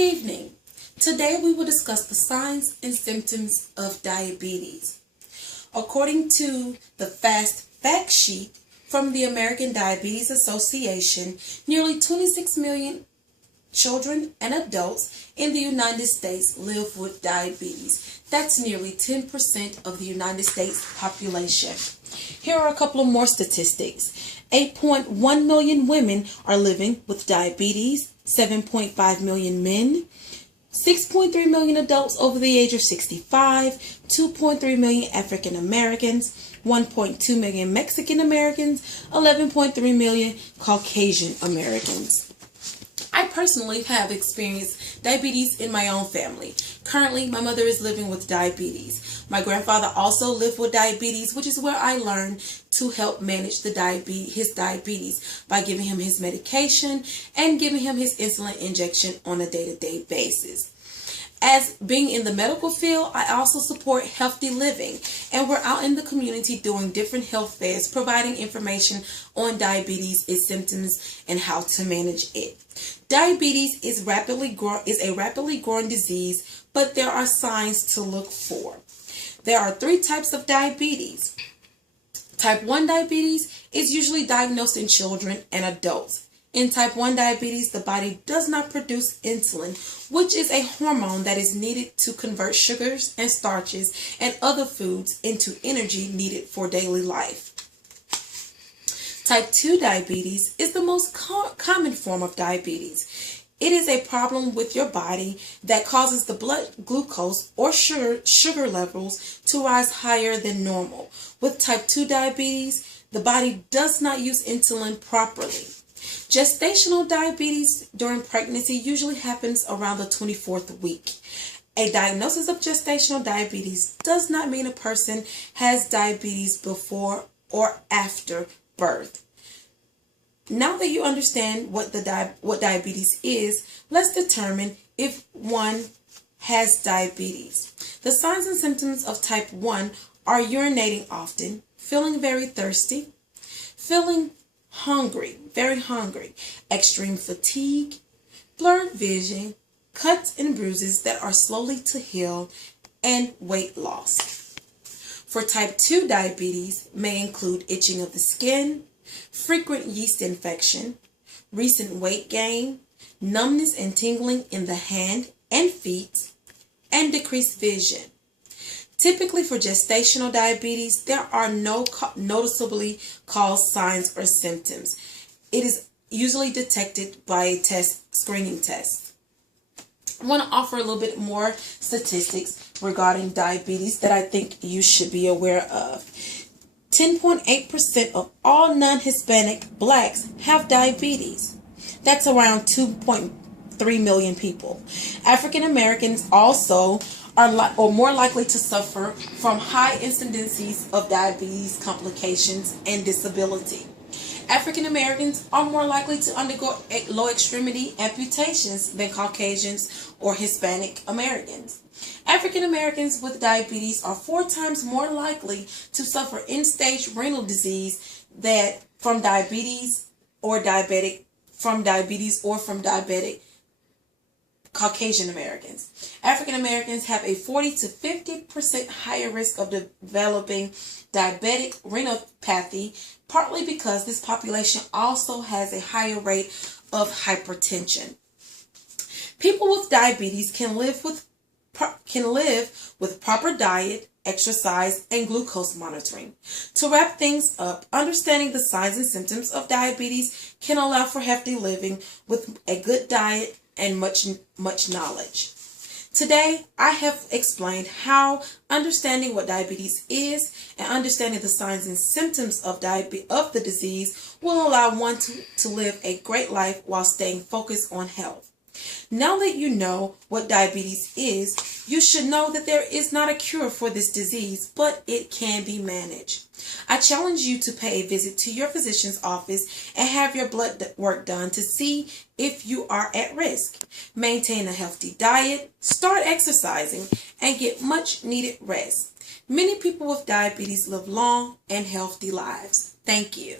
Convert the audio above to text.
evening. Today we will discuss the signs and symptoms of diabetes. According to the Fast Fact Sheet from the American Diabetes Association, nearly 26 million children and adults in the United States live with diabetes. That's nearly 10% of the United States population. Here are a couple of more statistics. 8.1 million women are living with diabetes, 7.5 million men, 6.3 million adults over the age of 65, 2.3 million African Americans, 1.2 million Mexican Americans, 11.3 million Caucasian Americans. I personally have experienced diabetes in my own family. Currently, my mother is living with diabetes. My grandfather also lived with diabetes, which is where I learned to help manage his diabetes by giving him his medication and giving him his insulin injection on a day-to-day basis. As being in the medical field, I also support healthy living, and we're out in the community doing different health fairs, providing information on diabetes, its symptoms, and how to manage it. Diabetes is a rapidly growing disease, but there are signs to look for. There are 3 types of diabetes. Type 1 diabetes is usually diagnosed in children and adults. In type 1 diabetes, the body does not produce insulin, which is a hormone that is needed to convert sugars and starches and other foods into energy needed for daily life. Type 2 diabetes is the most common form of diabetes. It is a problem with your body that causes the blood glucose or sugar levels to rise higher than normal. With type 2 diabetes, the body does not use insulin properly. Gestational diabetes during pregnancy usually happens around the 24th week. A diagnosis of gestational diabetes does not mean a person has diabetes before or after birth. Now that you understand what diabetes is, let's determine if one has diabetes. The signs and symptoms of type 1 are urinating often, feeling very thirsty, feeling hungry, very hungry, extreme fatigue, blurred vision, cuts and bruises that are slowly to heal, and weight loss. For type 2 diabetes may include itching of the skin, frequent yeast infection, recent weight gain, numbness and tingling in the hand and feet, and decreased vision. Typically for gestational diabetes, there are no noticeably caused signs or symptoms. It is usually detected by a screening test. I want to offer a little bit more statistics regarding diabetes that I think you should be aware of. 10.8% of all non-Hispanic blacks have diabetes. That's around 2.3 million people. African Americans also are more likely to suffer from high incidences of diabetes complications and disability. African Americans are more likely to undergo low extremity amputations than Caucasians or Hispanic Americans. African Americans with diabetes are 4 times more likely to suffer end-stage renal disease from diabetes or from diabetic Caucasian Americans. African Americans have a 40 to 50% higher risk of developing diabetic retinopathy, partly because this population also has a higher rate of hypertension. People with diabetes can live with proper diet, exercise, and glucose monitoring. To wrap things up, understanding the signs and symptoms of diabetes can allow for healthy living with a good diet and much knowledge. Today, I have explained how understanding what diabetes is and understanding the signs and symptoms of the disease will allow one to live a great life while staying focused on health. Now that you know what diabetes is, you should know that there is not a cure for this disease, but it can be managed. I challenge you to pay a visit to your physician's office and have your blood work done to see if you are at risk. Maintain a healthy diet, start exercising, and get much needed rest. Many people with diabetes live long and healthy lives. Thank you.